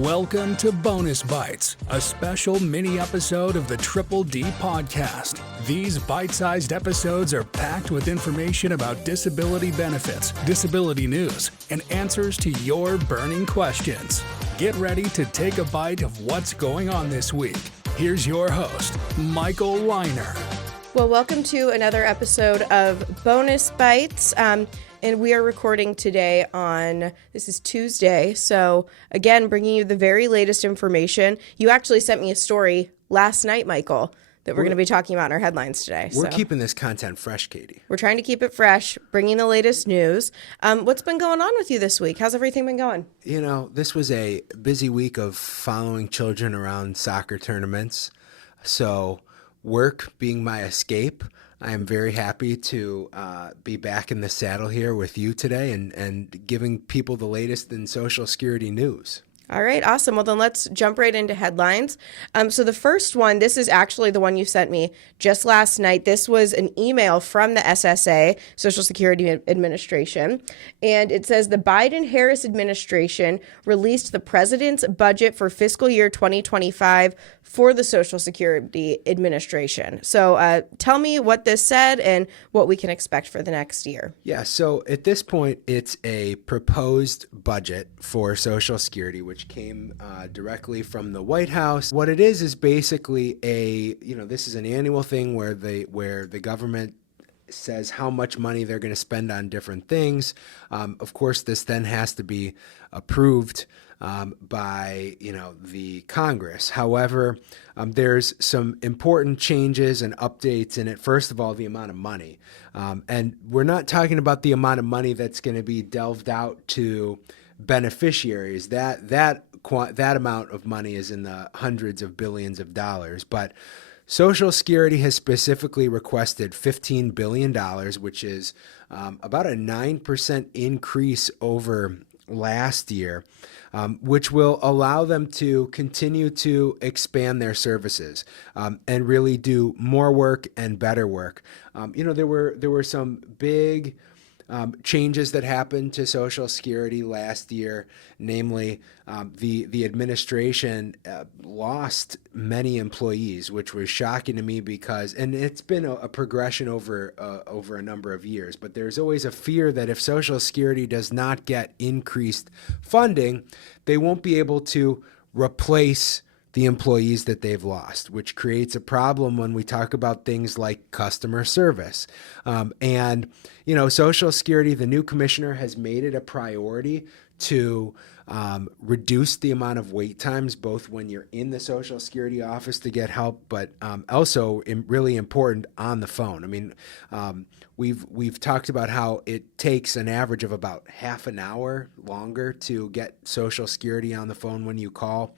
Welcome to Bonus Bytes, a special mini episode of the Triple D podcast. These bite-sized episodes are packed with information about disability benefits, disability news, and answers to your burning questions. Get ready to take a bite of what's going on this week. Here's your host, Michael Weiner. Well, welcome to another episode of Bonus Bytes. And we are recording today this is Tuesday. So again, bringing you the very latest information. You actually sent me a story last night, Michael, that we're going to be talking about in our headlines today. We're keeping this content fresh, Katie. We're trying to keep it fresh, bringing the latest news. What's been going on with you this week? How's everything been going? You know, this was a busy week of following children around soccer tournaments. So work being my escape, I am very happy to be back in the saddle here with you today and giving people the latest in Social Security news. All right, awesome. Well, then let's jump right into headlines. So the first one, this is actually the one you sent me just last night. This was an email from the SSA, Social Security Administration, and it says the Biden-Harris administration released the president's budget for fiscal year 2025 for the Social Security Administration. So tell me what this said and what we can expect for the next year. Yeah, so at this point, it's a proposed budget for Social Security, which came directly from the White House. What it is basically this is an annual thing where the government says how much money they're going to spend on different things. Of course, this then has to be approved by the Congress. However, there's some important changes and updates in it. First of all, the amount of money, and we're not talking about the amount of money that's going to be delved out to beneficiaries. That amount of money is in the hundreds of billions of dollars, but Social Security has specifically requested $15 billion, which is about a 9% increase over last year, which will allow them to continue to expand their services and really do more work and better work. There were some big changes that happened to Social Security last year, namely the administration lost many employees, which was shocking to me and it's been a progression over a number of years. But there's always a fear that if Social Security does not get increased funding, they won't be able to replace the employees that they've lost, which creates a problem when we talk about things like customer service. Social Security, the new commissioner has made it a priority to reduce the amount of wait times, both when you're in the Social Security office to get help, but also really important on the phone. I mean, we've talked about how it takes an average of about half an hour longer to get Social Security on the phone when you call.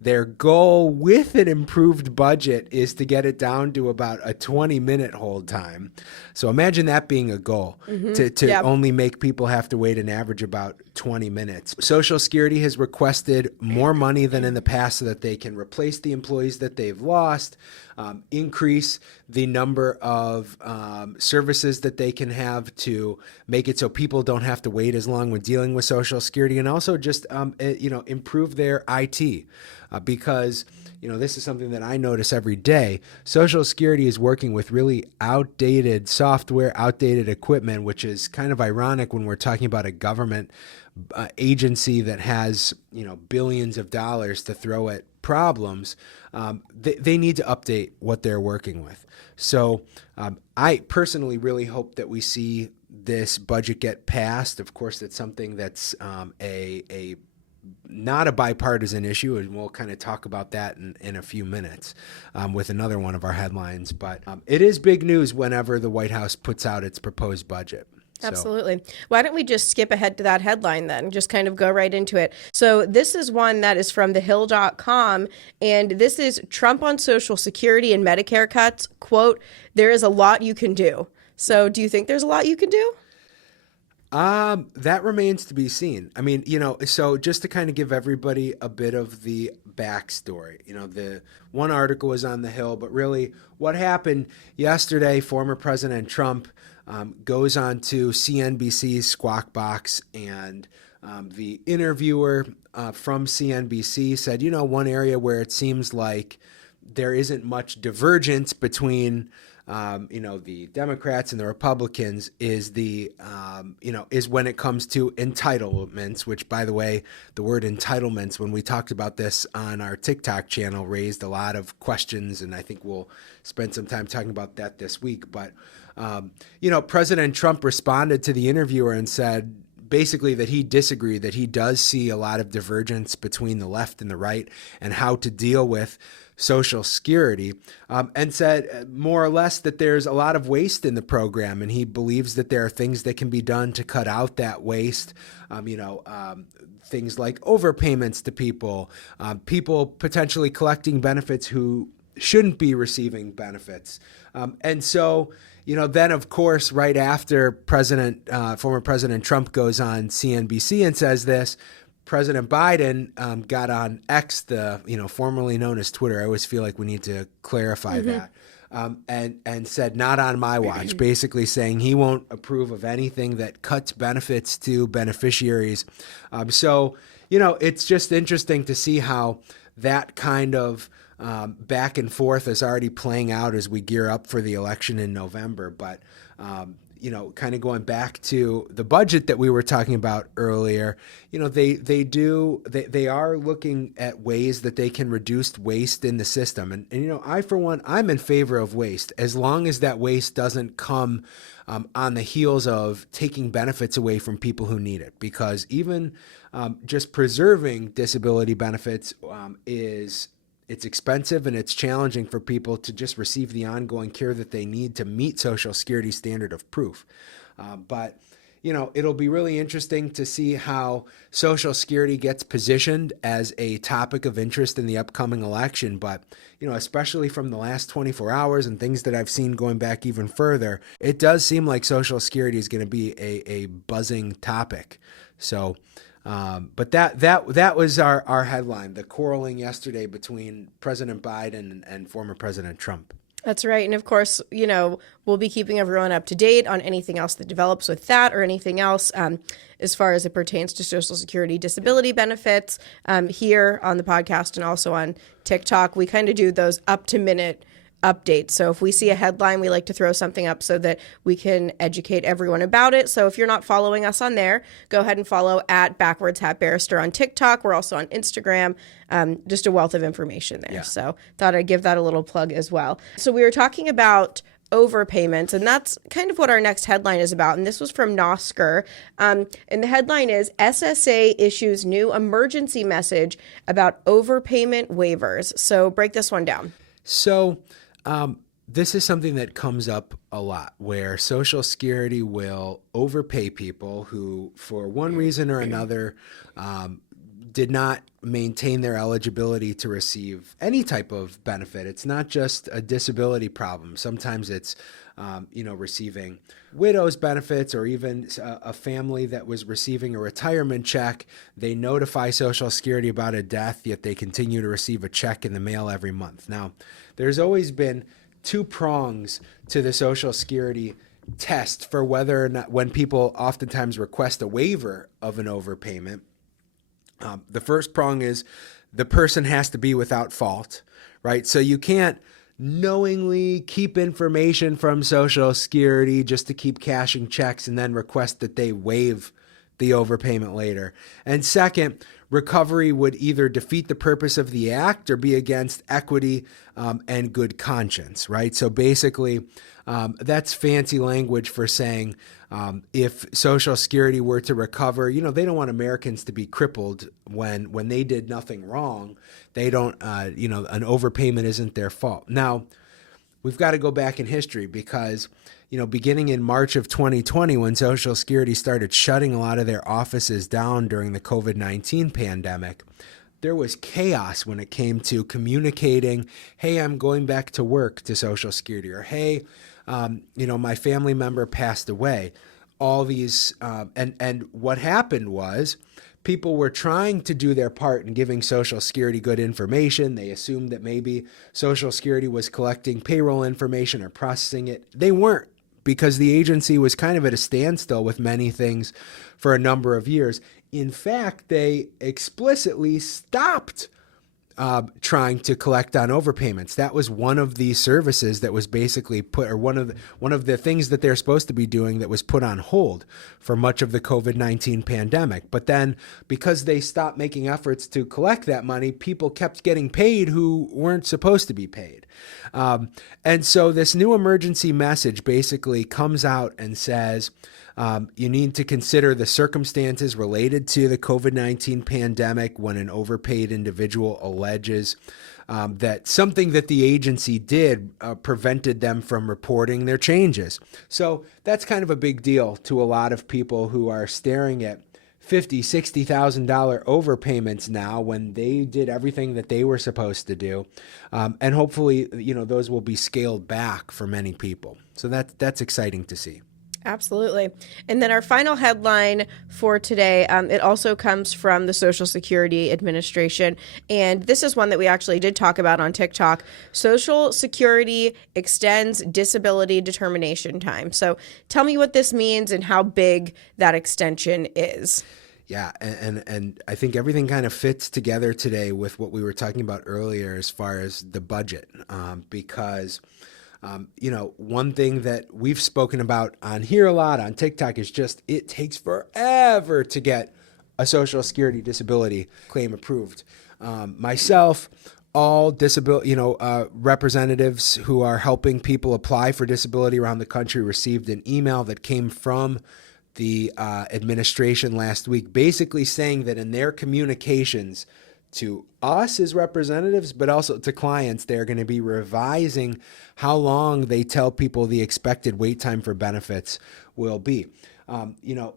Their goal with an improved budget is to get it down to about a 20-minute hold time. So imagine that being a goal, to only make people have to wait an average about 20 minutes. Social Security has requested more money than in the past so that they can replace the employees that they've lost, increase the number of services that they can have to make it so people don't have to wait as long when dealing with Social Security, and also just improve their IT. Because this is something that I notice every day. Social Security is working with really outdated software, outdated equipment, which is kind of ironic when we're talking about a government agency that has billions of dollars to throw at problems. They need to update what they're working with. So I personally really hope that we see this budget get passed. Of course, it's something that's not a bipartisan issue, and we'll kind of talk about that in a few minutes with another one of our headlines. But it is big news whenever the White House puts out its proposed budget. Absolutely. Why don't we just skip ahead to that headline then, just kind of go right into it. So this is one that is from thehill.com, and this is Trump on Social Security and Medicare cuts. Quote, "There is a lot you can do." So do you think there's a lot you can do? That remains to be seen. I mean, so just to kind of give everybody a bit of the backstory, the one article was on the Hill, but really what happened yesterday, former President Trump goes on to CNBC's Squawk Box and The interviewer from CNBC said, one area where it seems like there isn't much divergence between the Democrats and the Republicans is is when it comes to entitlements, which, by the way, the word entitlements, when we talked about this on our TikTok channel, raised a lot of questions, and I think we'll spend some time talking about that this week. But, President Trump responded to the interviewer and said basically that he disagreed, that he does see a lot of divergence between the left and the right and how to deal with Social Security, and said more or less that there's a lot of waste in the program, and he believes that there are things that can be done to cut out that waste. Things like overpayments to people, people potentially collecting benefits who shouldn't be receiving benefits. And so, then of course, right after former President Trump goes on CNBC and says this, President Biden got on X, formerly known as Twitter. I always feel like we need to clarify that. And said, not on my watch, basically saying he won't approve of anything that cuts benefits to beneficiaries. So, it's just interesting to see how that kind of back and forth is already playing out as we gear up for the election in November. But, kind of going back to the budget that we were talking about earlier, they are looking at ways that they can reduce waste in the system. And I, for one, I'm in favor of waste as long as that waste doesn't come on the heels of taking benefits away from people who need it. Because even just preserving disability benefits it's expensive and it's challenging for people to just receive the ongoing care that they need to meet Social Security's standard of proof. But it'll be really interesting to see how Social Security gets positioned as a topic of interest in the upcoming election. But, especially from the last 24 hours and things that I've seen going back even further, it does seem like Social Security is going to be a buzzing topic. So, but that was our headline, the quarreling yesterday between President Biden and former President Trump. That's right. And of course, we'll be keeping everyone up to date on anything else that develops with that or anything else as far as it pertains to Social Security disability benefits here on the podcast and also on TikTok. We kind of do those up-to-minute updates. So if we see a headline, we like to throw something up so that we can educate everyone about it. So if you're not following us on there, go ahead and follow at Backwards Hat Barrister on TikTok. We're also on Instagram. Just a wealth of information there. Yeah. So thought I'd give that a little plug as well. So we were talking about overpayments, and that's kind of what our next headline is about. And this was from Nosker. And the headline is SSA issues new emergency message about overpayment waivers. So break this one down. So this is something that comes up a lot, where Social Security will overpay people who, for one reason or another, did not maintain their eligibility to receive any type of benefit. It's not just a disability problem. Sometimes it's, receiving widow's benefits, or even a family that was receiving a retirement check. They notify Social Security about a death, yet they continue to receive a check in the mail every month. Now, there's always been two prongs to the Social Security test for whether or not, when people oftentimes request a waiver of an overpayment, the first prong is the person has to be without fault, right? So you can't knowingly keep information from Social Security just to keep cashing checks and then request that they waive the overpayment later. And second, recovery would either defeat the purpose of the act or be against equity and good conscience, right? So basically, that's fancy language for saying if Social Security were to recover, they don't want Americans to be crippled when they did nothing wrong. They don't, an overpayment isn't their fault. Now, we've got to go back in history because, beginning in March of 2020, when Social Security started shutting a lot of their offices down during the COVID-19 pandemic, there was chaos when it came to communicating, hey, I'm going back to work, to Social Security, or hey, my family member passed away. All these, and what happened was people were trying to do their part in giving Social Security good information. They assumed that maybe Social Security was collecting payroll information or processing it. They weren't, because the agency was kind of at a standstill with many things for a number of years. in fact, they explicitly stopped trying to collect on overpayments. That was one of the services that was basically put, or one of the things that they're supposed to be doing that was put on hold for much of the COVID-19 pandemic. But then, because they stopped making efforts to collect that money, people kept getting paid who weren't supposed to be paid. And so this new emergency message basically comes out and says, you need to consider the circumstances related to the COVID-19 pandemic when an overpaid individual alleges that something that the agency did prevented them from reporting their changes. So that's kind of a big deal to a lot of people who are staring at $50,000, $60,000 overpayments now when they did everything that they were supposed to do. And hopefully, those will be scaled back for many people. So that's exciting to see. Absolutely. And then our final headline for today, it also comes from the Social Security Administration. And this is one that we actually did talk about on TikTok. Social Security extends disability determination time. So tell me what this means and how big that extension is. Yeah, and I think everything kind of fits together today with what we were talking about earlier as far as the budget, because one thing that we've spoken about on here a lot on TikTok is just it takes forever to get a Social Security disability claim approved. Myself, all disability, representatives who are helping people apply for disability around the country received an email that came from the administration last week, basically saying that in their communications to us as representatives, but also to clients, they're going to be revising how long they tell people the expected wait time for benefits will be.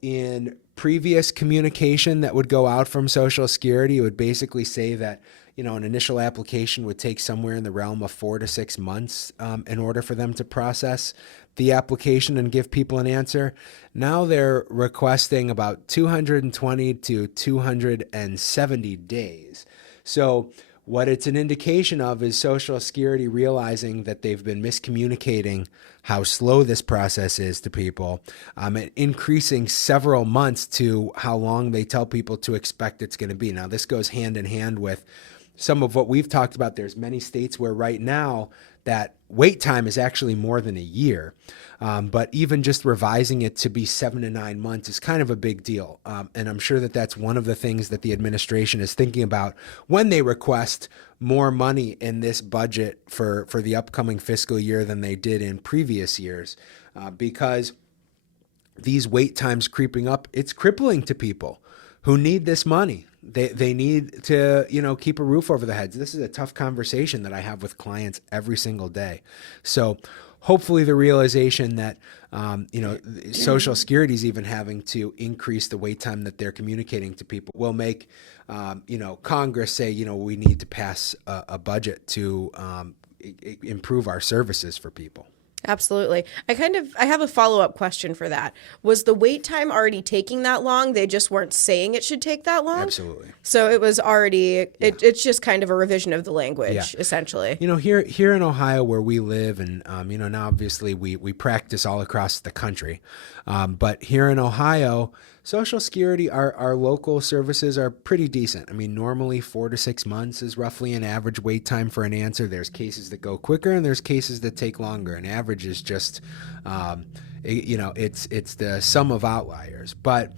In previous communication that would go out from Social Security, it would basically say that, an initial application would take somewhere in the realm of 4 to 6 months in order for them to process the application and give people an answer. Now they're requesting about 220 to 270 days. So what it's an indication of is Social Security realizing that they've been miscommunicating how slow this process is to people, and increasing several months to how long they tell people to expect it's going to be. Now, this goes hand in hand with some of what we've talked about. There's many states where right now that wait time is actually more than a year. But even just revising it to be 7 to 9 months is kind of a big deal. And I'm sure that that's one of the things that the administration is thinking about when they request more money in this budget for the upcoming fiscal year than they did in previous years, because these wait times creeping up, it's crippling to people who need this money. They need to, keep a roof over their heads. This is a tough conversation that I have with clients every single day. So hopefully the realization that, Social Security is even having to increase the wait time that they're communicating to people will make, Congress say, we need to pass a budget to improve our services for people. Absolutely. I have a follow-up question for that. Was the wait time already taking that long? They just weren't saying it should take that long? Absolutely. So it was already, it's just kind of a revision of the language, essentially. Here in Ohio where we live, and, now obviously we practice all across the country. But here in Ohio, Social Security, our local services are pretty decent. I mean, normally 4 to 6 months is roughly an average wait time for an answer. There's cases that go quicker and there's cases that take longer. An average is just, it's the sum of outliers. But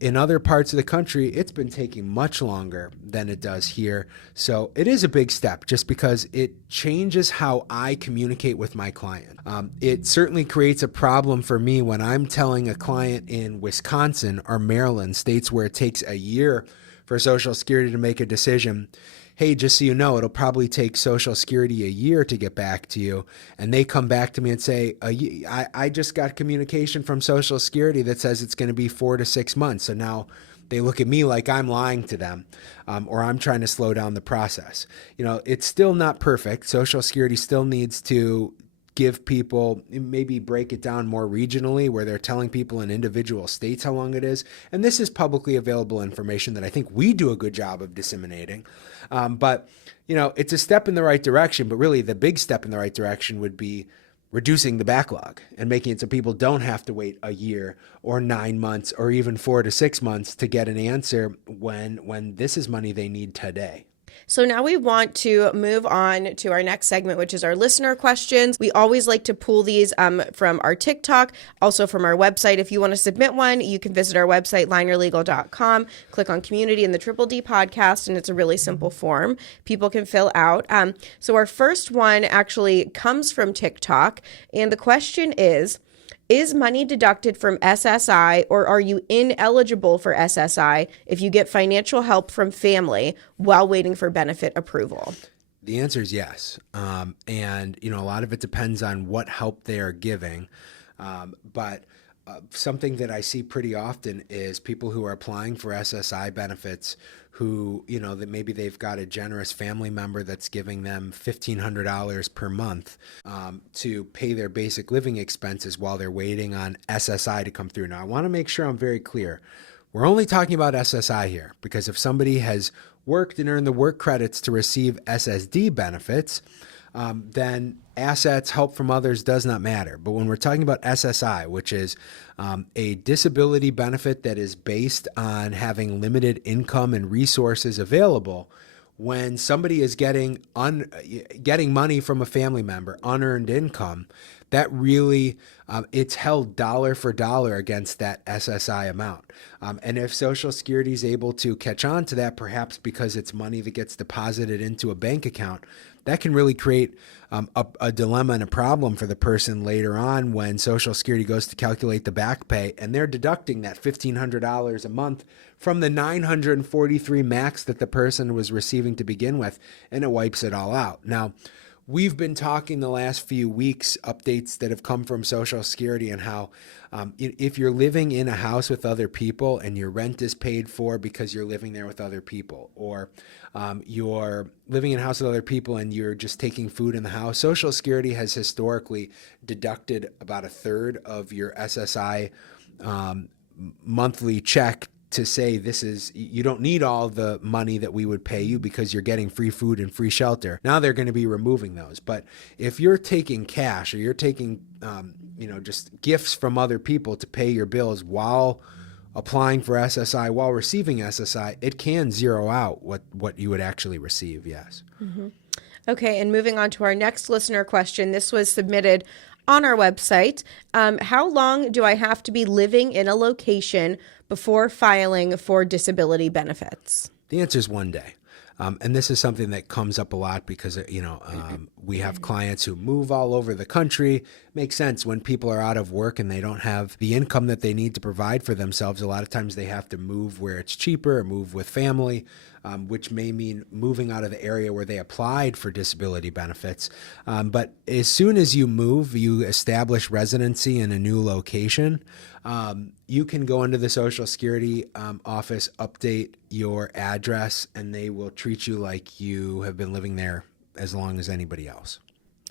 in other parts of the country, it's been taking much longer than it does here. So it is a big step just because it changes how I communicate with my client. It certainly creates a problem for me when I'm telling a client in Wisconsin or Maryland, states where it takes a year for Social Security to make a decision. Hey, just so you know, it'll probably take Social Security a year to get back to you. And they come back to me and say, I just got communication from Social Security that says it's going to be 4 to 6 months. So now they look at me like I'm lying to them, or I'm trying to slow down the process. It's still not perfect. Social Security still needs to give people, maybe break it down more regionally where they're telling people in individual states how long it is. And this is publicly available information that I think we do a good job of disseminating. But it's a step in the right direction, but really the big step in the right direction would be reducing the backlog and making it so people don't have to wait a year or 9 months or even 4 to 6 months to get an answer when this is money they need today. So now we want to move on to our next segment, which is our listener questions. We always like to pull these from our TikTok, also from our website. If you want to submit one, you can visit our website, linerlegal.com, click on community in the Triple D podcast, and it's a really simple form people can fill out. So our first one actually comes from TikTok, and the question is money deducted from SSI, or are you ineligible for SSI if you get financial help from family while waiting for benefit approval? The answer is yes. And, a lot of it depends on what help they are giving. But something that I see pretty often is people who are applying for SSI benefits who, that maybe they've got a generous family member that's giving them $1,500 per month to pay their basic living expenses while they're waiting on SSI to come through. Now, I want to make sure I'm very clear. We're only talking about SSI here because if somebody has worked and earned the work credits to receive SSD benefits, then assets, help from others does not matter. But when we're talking about SSI, which is a disability benefit that is based on having limited income and resources available, when somebody is getting money from a family member, unearned income, that really, it's held dollar for dollar against that SSI amount. And if Social Security is able to catch on to that, perhaps because it's money that gets deposited into a bank account, that can really create a dilemma and a problem for the person later on when Social Security goes to calculate the back pay and they're deducting that $1,500 a month from the $943 max that the person was receiving to begin with, and it wipes it all out. Now, we've been talking the last few weeks, updates that have come from Social Security and how if you're living in a house with other people and your rent is paid for because you're living there with other people, or you're living in a house with other people and you're just taking food in the house, Social Security has historically deducted about a third of your SSI monthly check to say you don't need all the money that we would pay you because you're getting free food and free shelter. Now they're going to be removing those. But if you're taking cash or you're taking, just gifts from other people to pay your bills while applying for SSI, while receiving SSI, it can zero out what you would actually receive, yes. Mm-hmm. Okay, and moving on to our next listener question. This was submitted on our website. How long do I have to be living in a location before filing for disability benefits? The answer is 1 day. And this is something that comes up a lot because, we have clients who move all over the country. Makes sense when people are out of work and they don't have the income that they need to provide for themselves. A lot of times they have to move where it's cheaper or move with family, which may mean moving out of the area where they applied for disability benefits. But as soon as you move, you establish residency in a new location, you can go into the Social Security office, update your address, and they will treat you like you have been living there as long as anybody else.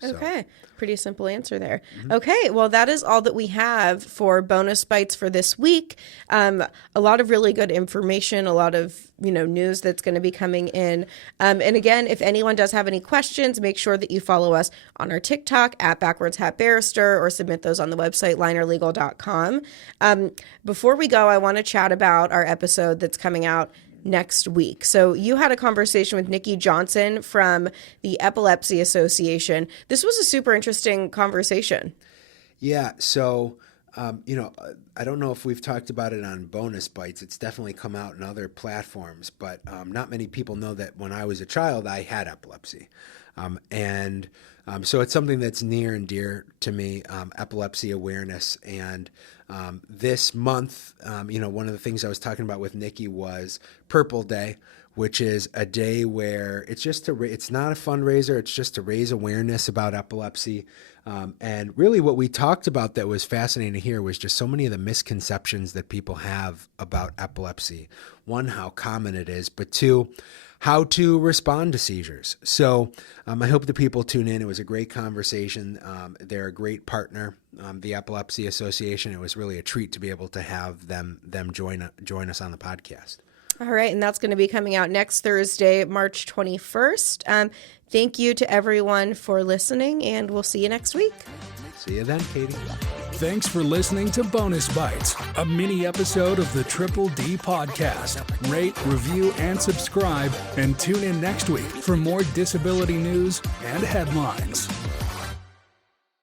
Okay. Pretty simple answer there. Mm-hmm. Okay. Well, that is all that we have for Bonus Bytes for this week. A lot of really good information, a lot of, news that's going to be coming in. And again, if anyone does have any questions, make sure that you follow us on our TikTok at Backwards Hat Barrister or submit those on the website, linerlegal.com. Before we go, I want to chat about our episode that's coming out next week. So you had a conversation with Nikki Johnson from the Epilepsy Association. This was a super interesting conversation. Yeah. So, I don't know if we've talked about it on Bonus Bytes. It's definitely come out in other platforms, but not many people know that when I was a child, I had epilepsy. So it's something that's near and dear to me, epilepsy awareness. And this month, one of the things I was talking about with Nikki was Purple Day, which is a day where it's just it's not a fundraiser. It's just to raise awareness about epilepsy. And really what we talked about that was fascinating to hear was just so many of the misconceptions that people have about epilepsy. One, how common it is, but two, how to respond to seizures. So I hope the people tune in. It was a great conversation. They're a great partner, the Epilepsy Association. It was really a treat to be able to have them join us on the podcast. All right, and that's going to be coming out next Thursday, March 21st. Thank you to everyone for listening, and we'll see you next week. See you then, Katie. Thanks for listening to Bonus Bytes, a mini episode of the Triple D podcast. Rate, review, and subscribe, and tune in next week for more disability news and headlines.